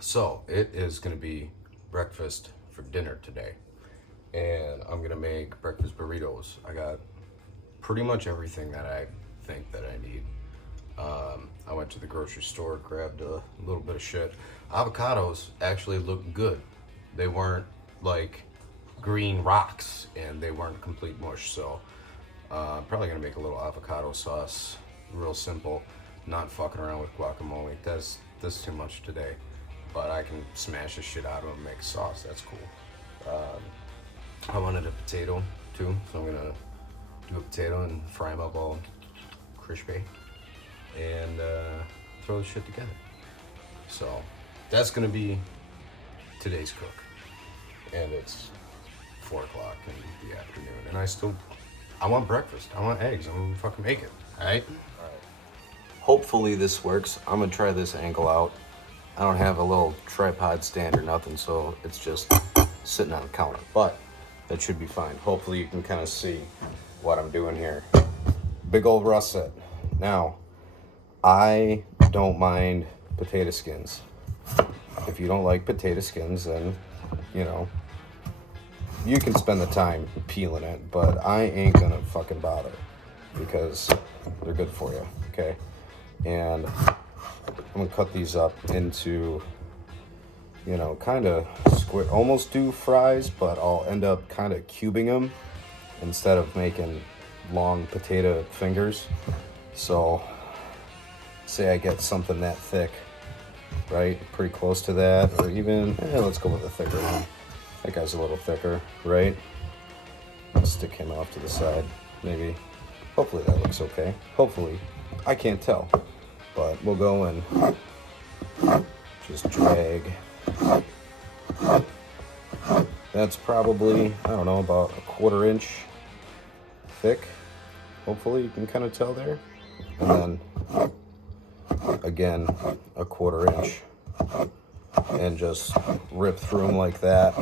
So it is going to be breakfast for dinner today, and I'm going to make breakfast burritos. I got pretty much everything that I think that I need. I went to the grocery store, grabbed a little bit of shit. Avocados actually looked good. They weren't like green rocks, and they weren't complete mush. So I'm probably gonna make a little avocado sauce, real simple, not fucking around with guacamole. That's too much today, but I can smash the shit out of them and make sauce. That's cool. I wanted a potato too, so I'm gonna do a potato and fry them up all crispy and throw the shit together. So that's gonna be today's cook, and it's 4 o'clock in the afternoon, and I want breakfast. I want eggs. I'm gonna fucking make it. All right. Hopefully this works. I'm gonna try this angle out. I don't have a little tripod stand or nothing, so it's just sitting on the counter, but that should be fine. Hopefully you can kind of see what I'm doing here. Big old russet. Now, I don't mind potato skins. If you don't like potato skins, then, you can spend the time peeling it, but I ain't gonna fucking bother because they're good for you, okay? And I'm gonna cut these up into, kind of square, almost do fries, but I'll end up kind of cubing them instead of making long potato fingers. So say I get something that thick, right? Pretty close to that, or even, let's go with a thicker one. That guy's a little thicker, right? I'll stick him off to the side, maybe. Hopefully that looks okay. Hopefully. I can't tell. But we'll go and just drag. That's probably, I don't know, about a 1/4 inch thick. Hopefully you can kind of tell there. And then, again, a 1/4 inch. And just rip through them like that.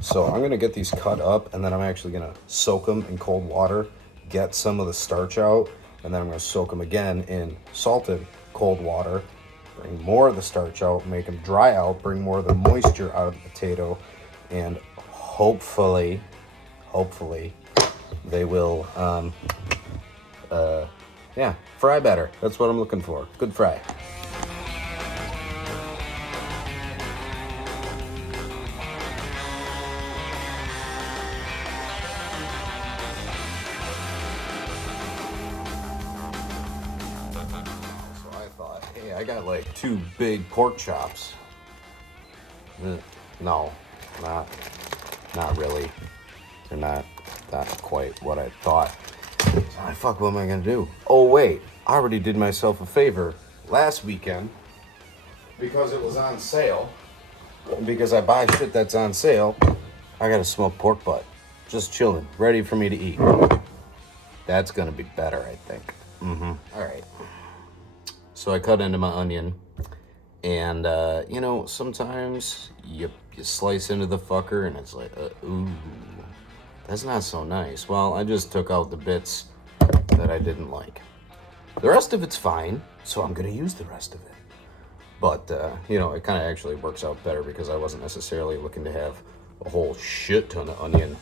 So I'm going to get these cut up, and then I'm actually going to soak them in cold water, get some of the starch out, and then I'm going to soak them again in salted cold water, bring more of the starch out, make them dry out, bring more of the moisture out of the potato, and hopefully they will, fry better. That's what I'm looking for. Good fry. I got like 2 big pork chops. No, not really. They're not quite what I thought. What am I gonna do? Oh wait, I already did myself a favor last weekend because it was on sale. And because I buy shit that's on sale, I got a smoked pork butt, just chilling, ready for me to eat. That's gonna be better, I think. All right. So I cut into my onion, and sometimes you slice into the fucker, and it's like, ooh, that's not so nice. Well, I just took out the bits that I didn't like. The rest of it's fine, so I'm gonna use the rest of it. But it kind of actually works out better because I wasn't necessarily looking to have a whole shit ton of onion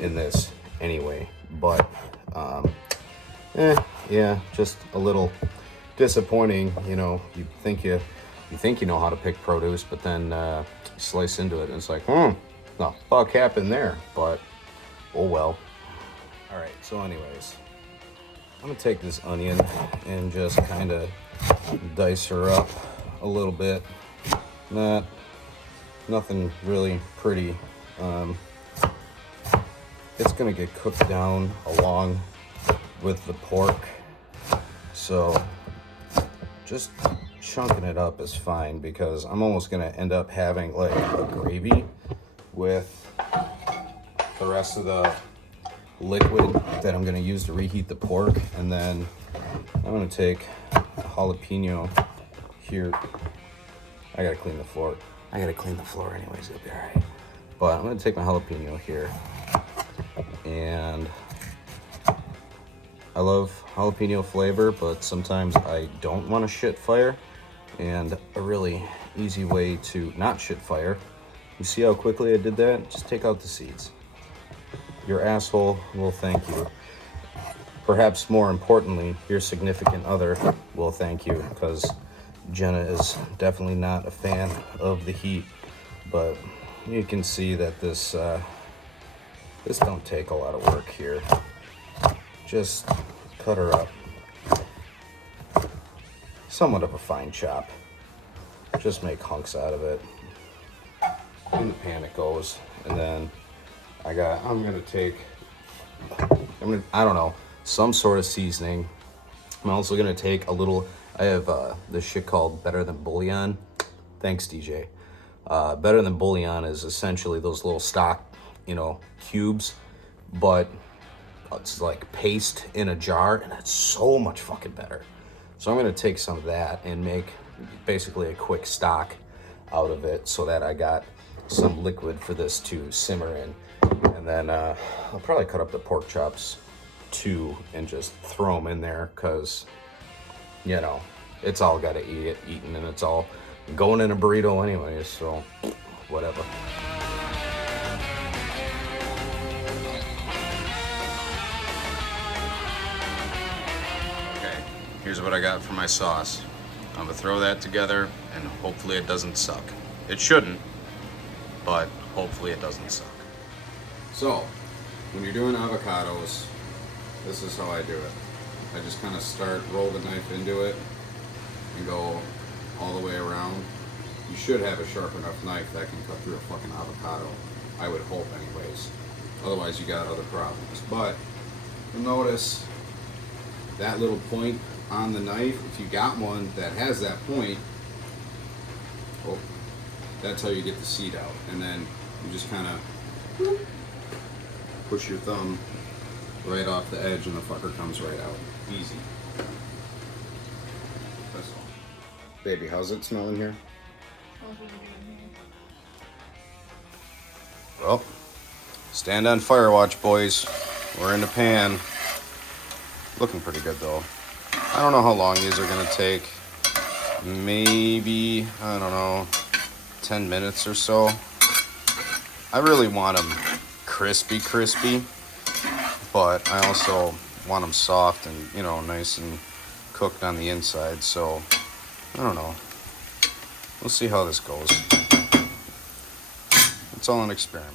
in this anyway. But just a little disappointing. You think you know how to pick produce, but then slice into it and it's like, the fuck happened there? But oh well. All right, so anyways, I'm gonna take this onion and just kind of dice her up a little bit. Nothing really pretty. It's gonna get cooked down along with the pork, so just chunking it up is fine because I'm almost gonna end up having like a gravy with the rest of the liquid that I'm gonna use to reheat the pork. And then I'm gonna take a jalapeno here. I gotta clean the floor anyways, it'll be all right. But I'm gonna take my jalapeno here, and I love jalapeno flavor, but sometimes I don't want a shit fire. And a really easy way to not shit fire. You see how quickly I did that? Just take out the seeds. Your asshole will thank you. Perhaps more importantly, your significant other will thank you, because Jenna is definitely not a fan of the heat. But you can see that this don't take a lot of work here. Just cut her up. Somewhat of a fine chop. Just make hunks out of it. In the pan it goes. And then I'm gonna take, I don't know, some sort of seasoning. I'm also gonna take a little, I have this shit called Better Than Bouillon. Thanks, DJ. Better Than Bouillon is essentially those little stock, cubes, but it's like paste in a jar, and it's so much fucking better. So I'm gonna take some of that and make basically a quick stock out of it, so that I got some liquid for this to simmer in. And then I'll probably cut up the pork chops too and just throw them in there, because it's all got to eaten, and it's all going in a burrito anyways, so whatever. Okay, here's what I got for my sauce. I'm gonna throw that together, and hopefully it doesn't suck. It shouldn't, but hopefully it doesn't suck. So, when you're doing avocados, this is how I do it. I just kind of roll the knife into it and go all the way around. You should have a sharp enough knife that can cut through a fucking avocado. I would hope anyways. Otherwise you got other problems. But you'll notice that little point on the knife, if you got one that has that point, that's how you get the seed out. And then you just kind of push your thumb right off the edge and the fucker comes right out. Easy. That's all. Baby, how's it smelling here? Well, stand on fire watch, boys. We're in the pan. Looking pretty good though. I don't know how long these are gonna take. Maybe, I don't know, 10 minutes or so. I really want them crispy, but I also want them soft and, nice and cooked on the inside. So, I don't know. We'll see how this goes. It's all an experiment.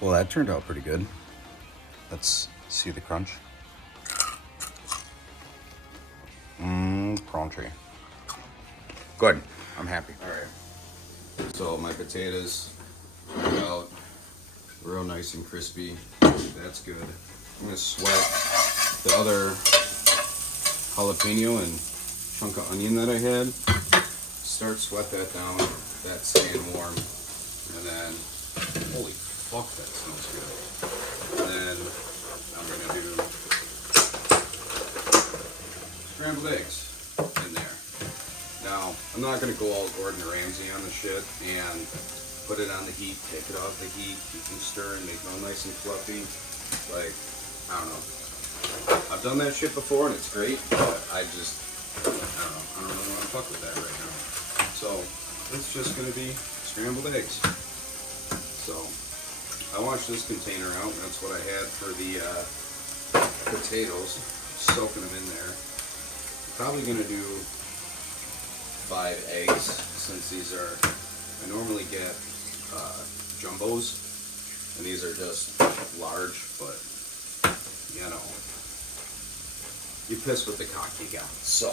Well, that turned out pretty good. Let's see the crunch. Crunchy. Good. I'm happy. All right. So my potatoes turned out real nice and crispy. That's good. I'm gonna sweat the other jalapeno and chunk of onion that I had. Sweat that down. That's staying warm. And then, holy fuck, that smells good. And then I'm gonna do scrambled eggs in there. Now, I'm not gonna go all Gordon Ramsay on the shit and put it on the heat, take it off the heat, keep them stirring, make them all nice and fluffy. Like, I don't know. I've done that shit before and it's great, but I don't know. I don't really want to fuck with that right now. So, it's just gonna be scrambled eggs. So, I washed this container out. That's what I had for the potatoes, soaking them in there. Probably gonna do 5 eggs, since these are, I normally get jumbos, and these are just large, but you piss with the cock you got. So,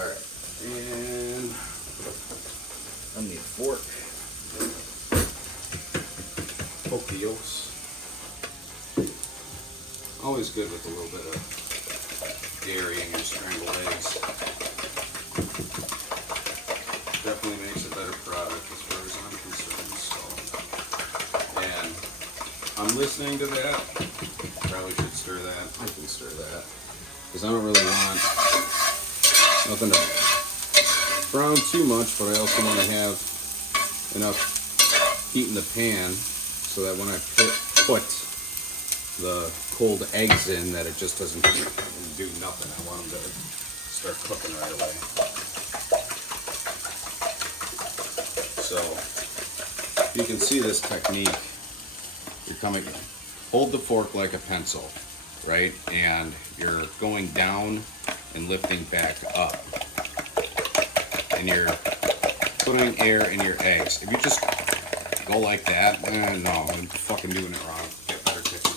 alright, and I need a fork. Poke the yolks. Always good with a little bit of dairy in your scrambled eggs. Definitely makes a better product as far as I'm concerned. So, and I'm listening to that. Probably should stir that. I can stir that because I don't really want nothing to brown too much, but I also want to have enough heat in the pan so that when I put the cold eggs in, that it just doesn't do nothing. I want them to start cooking right away. So you can see this technique. You're coming, hold the fork like a pencil, right? And you're going down and lifting back up. And you're putting air in your eggs. If you just go like that, no, I'm fucking doing it wrong. Get better technique.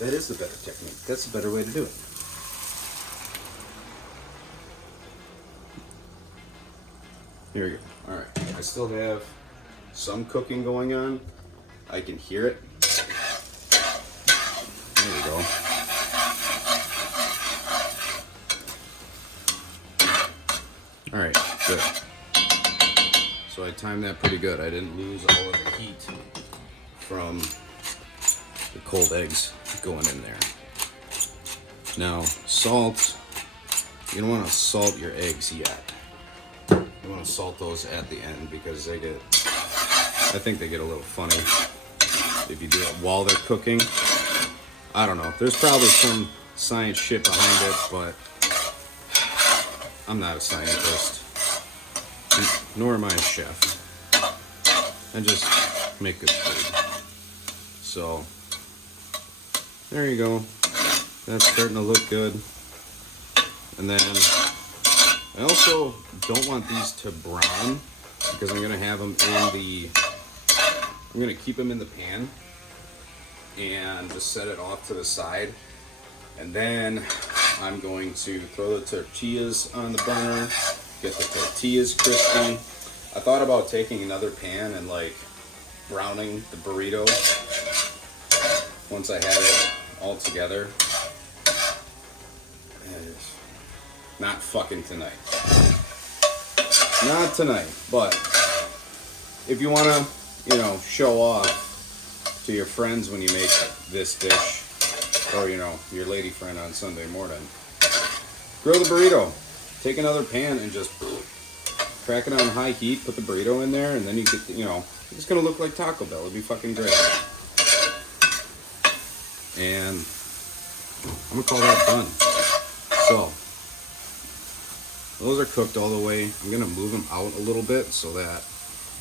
That is the better technique. That's the better way to do it. Here we go. All right. I still have some cooking going on. I can hear it. There we go. All right, good. So I timed that pretty good. I didn't lose all of the heat from the cold eggs going in there. Now, salt, you don't want to salt your eggs yet. You want to salt those at the end because they get, I think they get a little funny if you do it while they're cooking. I don't know. There's probably some science shit behind it, but I'm not a scientist, nor am I a chef. I just make good food. So, there you go. That's starting to look good. And then, I also don't want these to brown because I'm gonna have them in the, I'm gonna keep them in the pan and just set it off to the side. And then I'm going to throw the tortillas on the burner, get the tortillas crispy. I thought about taking another pan and like browning the burrito once I had it all together. And not fucking tonight. Not tonight, but if you want to, you know, show off to your friends when you make this dish, or, you know, your lady friend on Sunday morning, grill the burrito. Take another pan and just crack it on high heat, put the burrito in there, and then you get, you know, it's going to look like Taco Bell. It'll be fucking great. And I'm going to call that done. So, those are cooked all the way. I'm going to move them out a little bit so that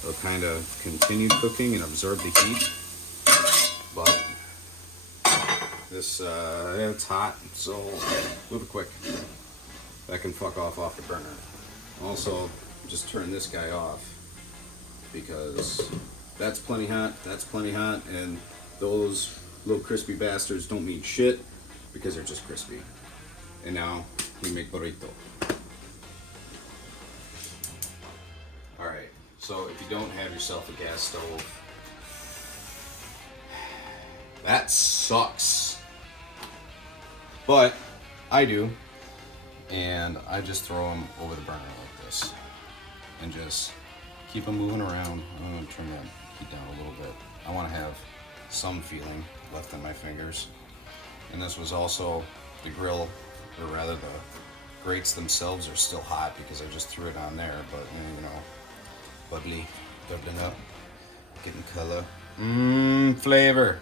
they'll kind of continue cooking and absorb the heat. But this, it's hot, so move it quick. That can fuck off the burner. Also, just turn this guy off because that's plenty hot, and those little crispy bastards don't mean shit because they're just crispy. And now we make burrito. Alright, so if you don't have yourself a gas stove, that sucks. But I do. And I just throw them over the burner like this. And just keep them moving around. I'm going to turn that heat down a little bit. I want to have some feeling left in my fingers. And this was also the grill, or rather the grates themselves are still hot because I just threw it on there. But, you know, bubbling up, getting color. Flavor.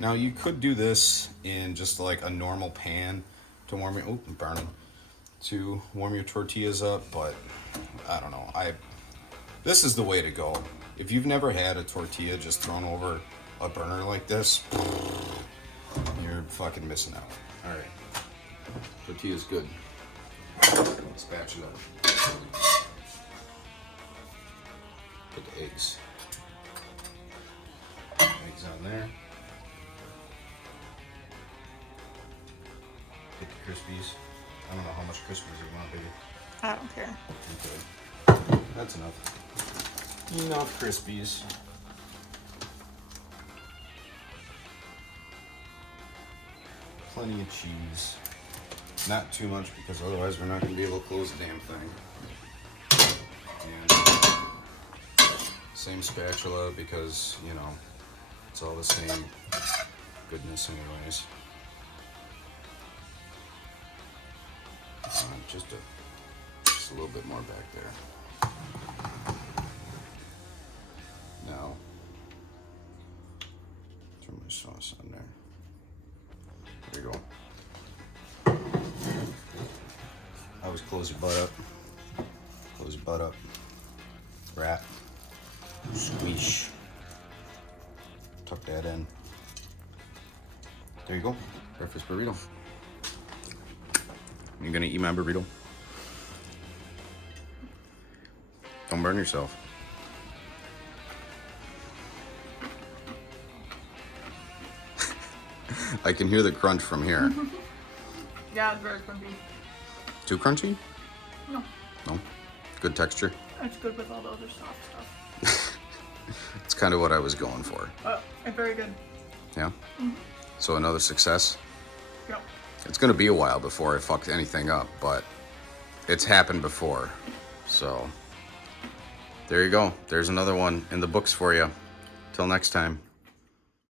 Now you could do this in just like a normal pan to warm your, I'm burning, to warm your tortillas up, but I don't know. This is the way to go. If you've never had a tortilla just thrown over a burner like this, you're fucking missing out. All right, tortilla's good. Spatula. Put the eggs. Eggs on there. Get the crispies. I don't know how much crispies you want, baby. I don't care. Okay. That's enough. Enough crispies. Plenty of cheese. Not too much because otherwise we're not going to be able to close the damn thing. And same spatula because, you know, it's all the same goodness anyways. Just a little bit more back there. Now, turn my sauce on there. There you go. Always close your butt up. Close your butt up. Wrap. Squish. Tuck that in. There you go. Breakfast burrito. You gonna eat my burrito? Don't burn yourself. I can hear the crunch from here. Yeah, it's very crunchy. Too crunchy? No, No? Good texture? it's good with all the other soft stuff. It's kind of what I was going for. It's very good. Yeah? So another success? Yep. It's gonna be a while before I fuck anything up, but it's happened before. So there you go. There's another one in the books for you. Till next time.